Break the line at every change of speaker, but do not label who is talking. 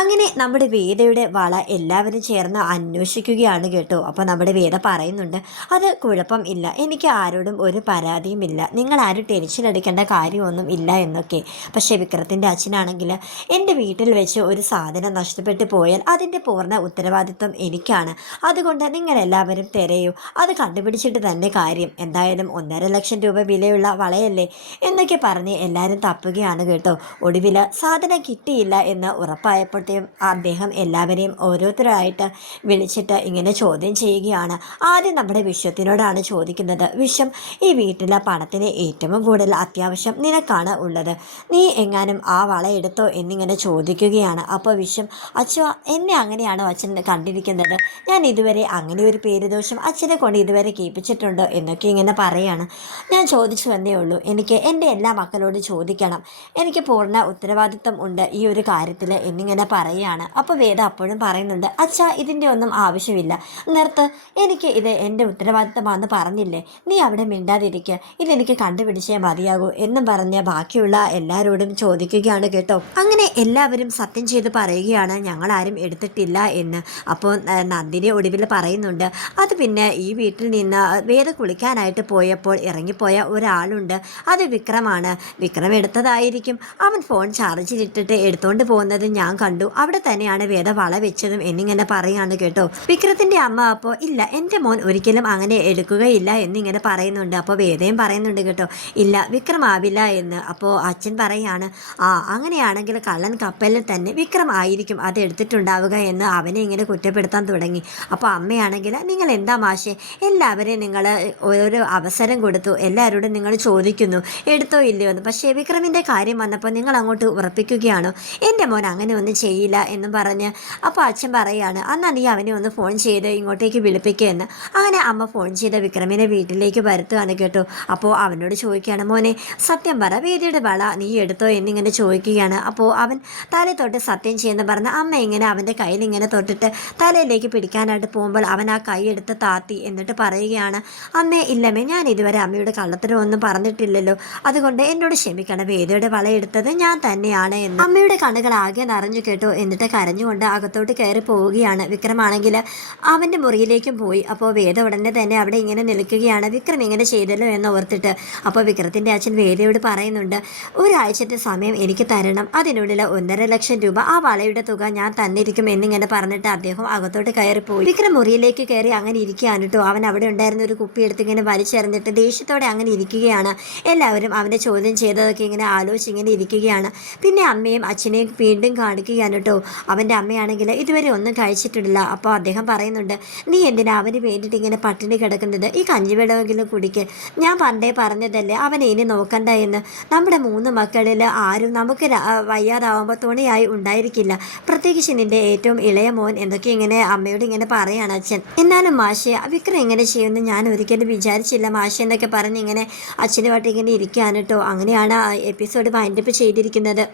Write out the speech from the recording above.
അങ്ങനെ നമ്മുടെ വേദയുടെ വള എല്ലാവരും ചേർന്ന് അന്വേഷിക്കുകയാണ് കേട്ടോ. അപ്പോൾ നമ്മുടെ വേദ പറയുന്നുണ്ട് അത് കുഴപ്പം ഇല്ല. എനിക്ക് ആരോടും ഒരു പരാതിയും ഇല്ല. നിങ്ങൾ ആരും ടെൻഷൻ എടുക്കേണ്ട കാര്യമൊന്നും ഇല്ല എന്നൊക്കെ. പക്ഷേ വിക്രത്തിന്റെ അച്ഛനാണെങ്കിൽ എന്റെ വീട്ടിൽ വെച്ച് ഒരു സാധനം നഷ്ടപ്പെട്ടു പോയാൽ അതിന്റെ പൂർണ ഉത്തരവാദിത്വം എനിക്കാണ്. അതുകൊണ്ട് നിങ്ങളെല്ലാവരും തിരയൂ. അത് കണ്ടുപിടിച്ചിട്ട് തന്നെ കാര്യം. എന്തായാലും ഒന്നര ലക്ഷം രൂപ വിലയുള്ള വളയല്ലേ? എന്നൊക്കെ പറഞ്ഞ് എല്ലാവരും തപ്പുകയാണ് കേട്ടോ. ഒടുവിൽ സാധനം കിട്ടിയില്ല എന്ന് ഉറപ്പായപ്പോഴത്തേക്കും അദ്ദേഹം എല്ലാവരെയും ഓരോരുത്തരായിട്ട് വിളിച്ചിട്ട് ഇങ്ങനെ ചോദ്യം ചെയ്യുകയാണ്. ആദ്യം നമ്മുടെ വിശ്വത്തിനോടാണ് ചോദിക്കുന്നത് വിശ്വം ഈ വീട്ടിലെ പണത്തിന് ഏറ്റവും കൂടുതൽ അത്യാവശ്യം നിനക്കാണ് ഉള്ളത്. നീ എങ്ങാനും ആ വള എടുത്തോ എന്നിങ്ങനെ ചോദിക്കുകയാണ്. അപ്പോൾ വിശ്വം അച്ഛ എന്നെ അങ്ങനെയാണോ അച്ഛൻ കണ്ടിരിക്കുന്നത്? ഞാൻ ഇതുവരെ അങ്ങനെ ഒരു പേരുദോഷം അച്ഛനെ കൊണ്ട് ഇതുവരെ കേൾപ്പിച്ചിട്ടുണ്ടോ? എന്നൊക്കെ ഇങ്ങനെ പറയാണ്. ഞാൻ ചോദിച്ചു എന്നേ ഉള്ളൂ എനിക്ക് എന്റെ എല്ലാ മക്കളോട് ചോദിക്കണം. എനിക്ക് പൂർണ ഉത്തരവാദിത്വം ഉണ്ട് ഈ ഒരു കാര്യത്തിൽ എന്നിങ്ങനെ പറയുകയാണ് അപ്പോൾ വേദ അപ്പോഴും പറയുന്നുണ്ട് അച്ഛാ ഇതിന്റെ ഒന്നും ആവശ്യമില്ല. നിർത്ത്. എനിക്ക് ഇത് എന്റെ ഉത്തരവാദിത്തമാണെന്ന് പറഞ്ഞില്ലേ? നീ അവിടെ മിണ്ടാതിരിക്കുക ഇതെനിക്ക് കണ്ടുപിടിച്ചേ മതിയാകൂ എന്നും പറഞ്ഞ് ബാക്കിയുള്ള എല്ലാവരോടും ചോദിക്കുകയാണ് കേട്ടോ. അങ്ങനെ എല്ലാവരും സത്യം ചെയ്ത് പറയുകയാണ്. ഞങ്ങളാരും എടുത്തിട്ടില്ല എന്ന്. അപ്പോൾ നന്ദിനി ഒടുവിൽ പറയുന്നുണ്ട് അത് പിന്നെ ഈ വീട്ടിൽ നിന്ന് വേദ കുളിക്കാനായിട്ട് പോയപ്പോൾ ഇറങ്ങിപ്പോയ ഒരാളുണ്ട്. അത് വിക്രമാണ്. വിക്രം എടുത്തതായിരിക്കും. അവൻ ഫോൺ ചാർജിലിട്ടിട്ട് എടുത്തുകൊണ്ട് പോകുന്നത് ഞാൻ കണ്ടു. അവിടെ തന്നെയാണ് വേദ വള വെച്ചതും എന്നിങ്ങനെ പറയാണ് കേട്ടോ. വിക്രത്തിന്റെ അമ്മ അപ്പോൾ ഇല്ല എന്റെ മോൻ ഒരിക്കലും അങ്ങനെ എടുക്കുകയില്ല എന്നിങ്ങനെ പറയുന്നുണ്ട്. അപ്പോൾ വേദയും പറയുന്നുണ്ട് കേട്ടോ. ഇല്ല വിക്രം ആവില്ല എന്ന് അപ്പോൾ അച്ഛൻ പറയാണ് ആ അങ്ങനെയാണെങ്കിൽ കള്ളൻ കപ്പലിൽ തന്നെ വിക്രം ആയിരിക്കും. അത് എടുത്തിട്ടുണ്ടാവുക എന്ന് അവനെ ഇങ്ങനെ കുറ്റപ്പെടുത്താൻ തുടങ്ങി. അപ്പോൾ അമ്മയാണെങ്കിൽ നിങ്ങൾ എന്താ മാഷേ? എല്ലാവരെയും നിങ്ങൾ ഓരോ അവസരം കൊടുത്തു. എല്ലാവരോടും നിങ്ങൾ ചോദിക്കുന്നു. എടുത്തോ ഇല്ലയോ എന്ന്. പക്ഷേ വിക്രമിന്റെ കാര്യം വന്നപ്പോൾ നിങ്ങൾ അങ്ങോട്ട് ഉറപ്പിക്കുകയാണോ? എന്റെ മോൻ അങ്ങനെ ഒന്നും ചെയ്യില്ല എന്ന് പറഞ്ഞ് അപ്പോൾ അച്ഛൻ പറയാണ് എന്നാൽ നീ അവനെ ഒന്ന് ഫോൺ ചെയ്ത് ഇങ്ങോട്ടേക്ക് വിളിപ്പിക്കുക എന്ന്. അങ്ങനെ അമ്മ ഫോൺ ചെയ്ത് വിക്രമിനെ വീട്ടിലേക്ക് വരുത്തുകയാണ് കേട്ടോ. അപ്പോൾ അവനോട് ചോദിക്കുകയാണ് മോനെ സത്യം പറ വേദിയുടെ വള നീ എടുത്തോ എന്നിങ്ങനെ ചോദിക്കുകയാണ്. അപ്പോൾ അവൻ തലയിൽ തൊട്ട് സത്യം ചെയ്യുന്ന പറഞ്ഞ് അമ്മ ഇങ്ങനെ അവന്റെ കയ്യിൽ ഇങ്ങനെ തൊട്ടിട്ട് തലയിലേക്ക് പിടിക്കാനായിട്ട് പോകുമ്പോൾ അവൻ ആ കൈ എടുത്ത് താത്തി എന്നിട്ട് പറയുകയാണ് അമ്മേ ഇല്ലമ്മേ ഞാൻ ഇതുവരെ അമ്മയുടെ കള്ളത്തരം ഒന്നും പറഞ്ഞിട്ടില്ലല്ലോ. അതുകൊണ്ട് എന്നോട് ക്ഷമിക്കണം വള എടുത്തത് ഞാൻ തന്നെയാണ് എന്ന്. അമ്മയുടെ കണ്ണുകൾ ആകെ നിറഞ്ഞു കേട്ടോ. എന്നിട്ട് കരഞ്ഞുകൊണ്ട് അകത്തോട്ട് കയറി പോവുകയാണ്. വിക്രമാണെങ്കിൽ അവന്റെ മുറിയിലേക്കും പോയി. അപ്പോൾ വേദ ഉടനെ തന്നെ അവിടെ ഇങ്ങനെ നിൽക്കുകയാണ്. വിക്രം ഇങ്ങനെ ചെയ്തല്ലോ എന്ന് ഓർത്തിട്ട് അപ്പോൾ വിക്രത്തിന്റെ അച്ഛൻ വേദയോട് പറയുന്നുണ്ട് ഒരാഴ്ചത്തെ സമയം എനിക്ക് തരണം. അതിനുള്ളിൽ ഒന്നര ലക്ഷം രൂപ ആ വളയുടെ തുക ഞാൻ തന്നിരിക്കും എന്നിങ്ങനെ പറഞ്ഞിട്ട് അദ്ദേഹം അകത്തോട്ട് കയറി പോയി. വിക്രം മുറിയിലേക്ക് കയറി അങ്ങനെ ഇരിക്കുകയാണ് കേട്ടോ. അവൻ അവിടെ ഉണ്ടായിരുന്ന ഒരു കുപ്പി എടുത്ത് ഇങ്ങനെ വലിച്ചെറിഞ്ഞിട്ട് ദേഷ്യത്തോടെ അങ്ങനെ ഇരിക്കുകയാണ്. എല്ലാവരും അവന്റെ ചോദ്യം ചെയ്തതൊക്കെ ഇങ്ങനെ ആലോചിച്ച് ഇങ്ങനെ ഇരിക്കുകയാണ്. പിന്നെ അമ്മയും അച്ഛനെയും വീണ്ടും കാണിക്കുകയാണ്. കേട്ടോ. അവന്റെ അമ്മയാണെങ്കിൽ ഇതുവരെ ഒന്നും കഴിച്ചിട്ടില്ല. അപ്പോൾ അദ്ദേഹം പറയുന്നുണ്ട് നീ എന്തിനാ അവന് വേണ്ടിയിട്ട് ഇങ്ങനെ പട്ടിണി കിടക്കുന്നത്? ഈ കഞ്ഞിവെള്ളമെങ്കിലും കുടിക്ക്. ഞാൻ പണ്ടേ പറഞ്ഞതല്ലേ അവനെ ഇനി നോക്കണ്ട എന്ന്. നമ്മുടെ മൂന്ന് മക്കളിൽ ആരും നമുക്ക് വയ്യാതാവുമ്പോൾ തുണിയായി ഉണ്ടായിരിക്കില്ല. പ്രത്യേകിച്ച് നിന്റെ ഏറ്റവും ഇളയ മോൻ എന്നൊക്കെ ഇങ്ങനെ അമ്മയോട് ഇങ്ങനെ പറയാണ് അച്ഛൻ. എന്നാലും മാഷെ വിക്രം ഇങ്ങനെ ചെയ്യുമെന്ന് ഞാൻ ഒരിക്കലും വിചാരിച്ചില്ല മാഷെ എന്നൊക്കെ പറഞ്ഞ് ഇങ്ങനെ അച്ഛനുമായിട്ട് ഇങ്ങനെ ഇരിക്കുകയാണ് കേട്ടോ. അങ്ങനെയാണ് എപ്പിസോഡ് വൈൻഡപ്പ് ചെയ്തിരിക്കുന്നത്.